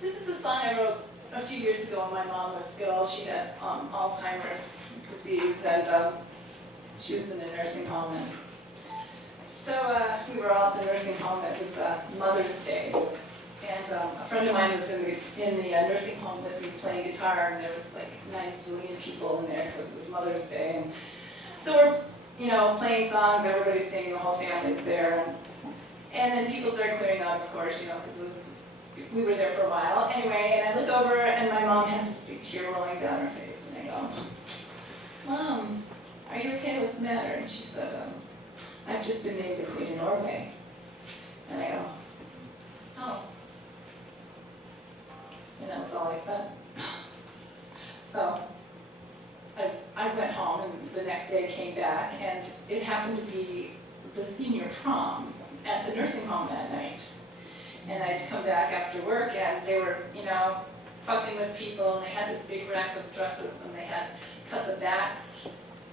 this is a song I wrote a few years ago when my mom was ill. She had Alzheimer's disease, and she was in a nursing home. And so we were all at the nursing home. It was Mother's Day, and a friend of mine was in the nursing home with me playing guitar, and there was like 9 zillion people in there because it was Mother's Day. And so we're, playing songs. Everybody's singing. The whole family's there, and then people started clearing out, of course, because we were there for a while. Anyway, and I look over, and my mom has this big tear rolling down her face, and I go, "Mom, are you okay? What's the matter?" And she said, "I've just been named the Queen of Norway." And I go, "Oh." And that was all I said. So I went home, and the next day I came back, and it happened to be the senior prom at the nursing home that night. And I'd come back after work, and they were, fussing with people, and they had this big rack of dresses, and they had cut the backs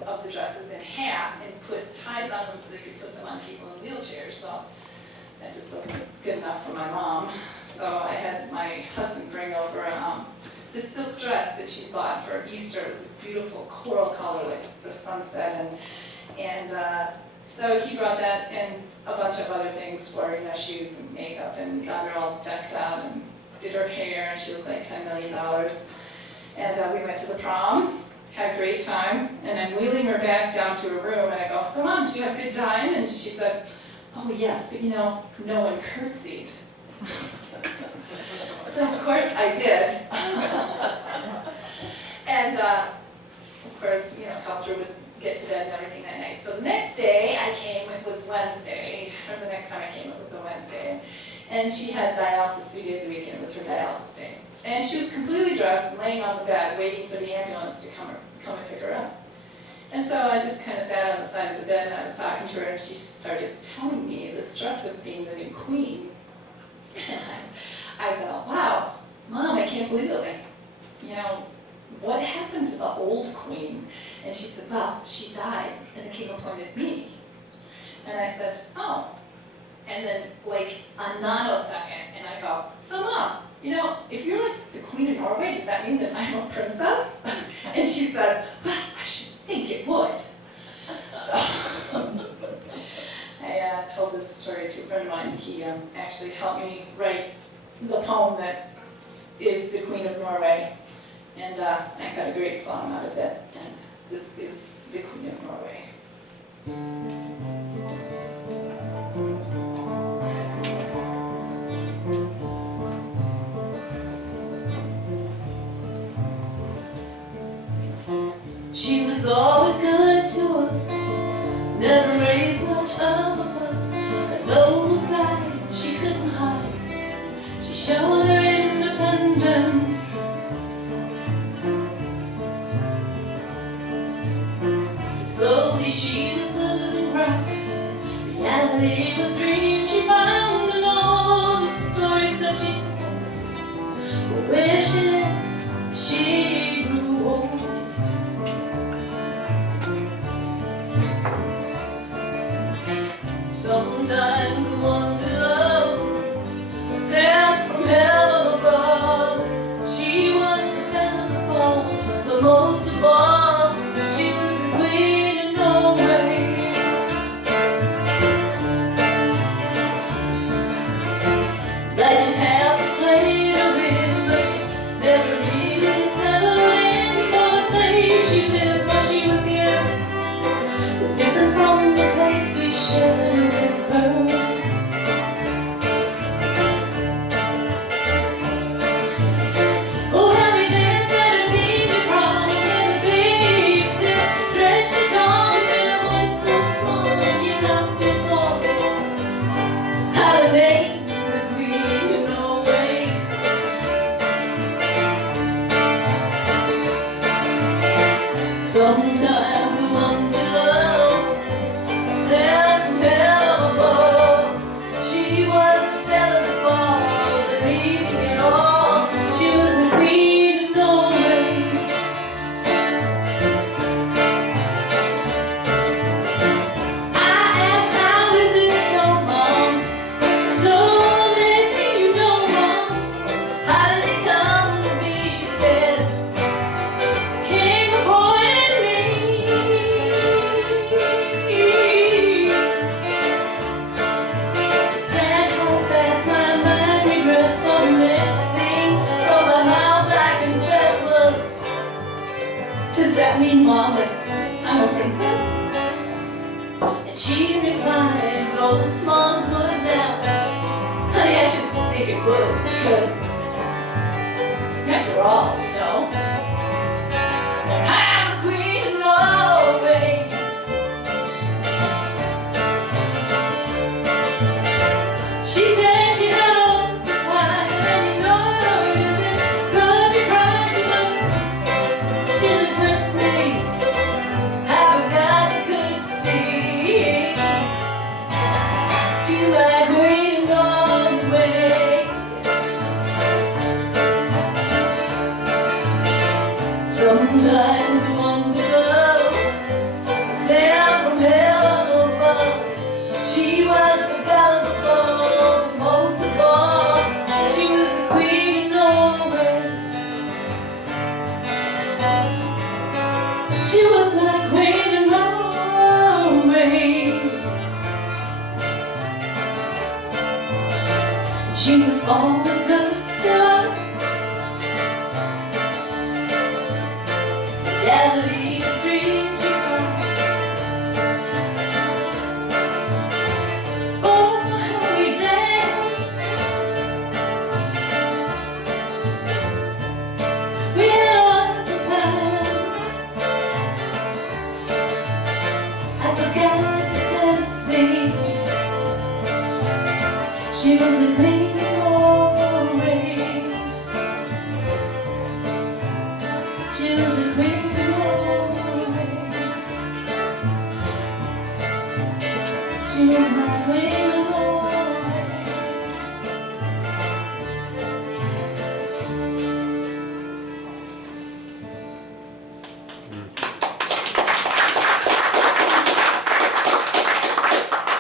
of the dresses in half and put ties on them so they could put them on people in wheelchairs. Well, that just wasn't good enough for my mom. So I had my husband bring over this silk dress that she bought for Easter. It was this beautiful coral color, like the sunset, and so he brought that and a bunch of other things for her, shoes and makeup, and we got her all decked out and did her hair, and she looked like $10 million. And we went to the prom, had a great time, and I'm wheeling her back down to her room, and I go, "So Mom, did you have a good time?" And she said, "Oh yes, but no one curtsied." So of course I did. And of course, helped her get to bed and everything that night. So the next day I came, it was Wednesday, or the next time I came it was a Wednesday, and she had dialysis 3 days a week, and it was her dialysis day. And she was completely dressed, laying on the bed, waiting for the ambulance to come and pick her up. And so I just kind of sat on the side of the bed, and I was talking to her, and she started telling me the stress of being the new queen. And I go, "Wow, Mom, I can't believe it. What happened to the old queen?" And she said, "Well, she died, and the king appointed me." And I said, "Oh." And then, like a nanosecond, and I go, "So Mom, if you're like the Queen of Norway, does that mean that I'm a princess?" And she said, "Well, I should think it would." So I told this story to a friend of mine. He actually helped me write the poem that is the Queen of Norway. And I got a great song out of it. And this is the Queen of Norway. She was always good to us, never raised much of a fuss. Her nose light she couldn't hide, she showed her independence. Slowly she was losing ground, reality was dream she found, and all the stories that she told were where she lived, she grew old. Sometimes the ones in love sent from heaven above. She was the belle of all, the most of all. She was the Queen of Norway. Life can have a play to win, but never really settled in for the place she lived while she was here. It was different from the place we shared with her. that mean, Mom, that I'm a princess? And she replies, oh, the smallest would now. Honey, I should think it would, because after all, you know, I'm the queen of Norway. She said she had a wonderful time, and you know it isn't such a crime, but still it hurts me. How God could see to my queen of Norway. Sometimes the ones that love say I'm from hell above. She was the belle of the ball, but most of all, she was the queen of Norway. She was my queen of Norway. She was always good to us. Reality's dreams she cried. Oh, how we danced. We had a wonderful time. I forgot to sing. She was the queen of Norway. She was the queen of Norway. She was my queen.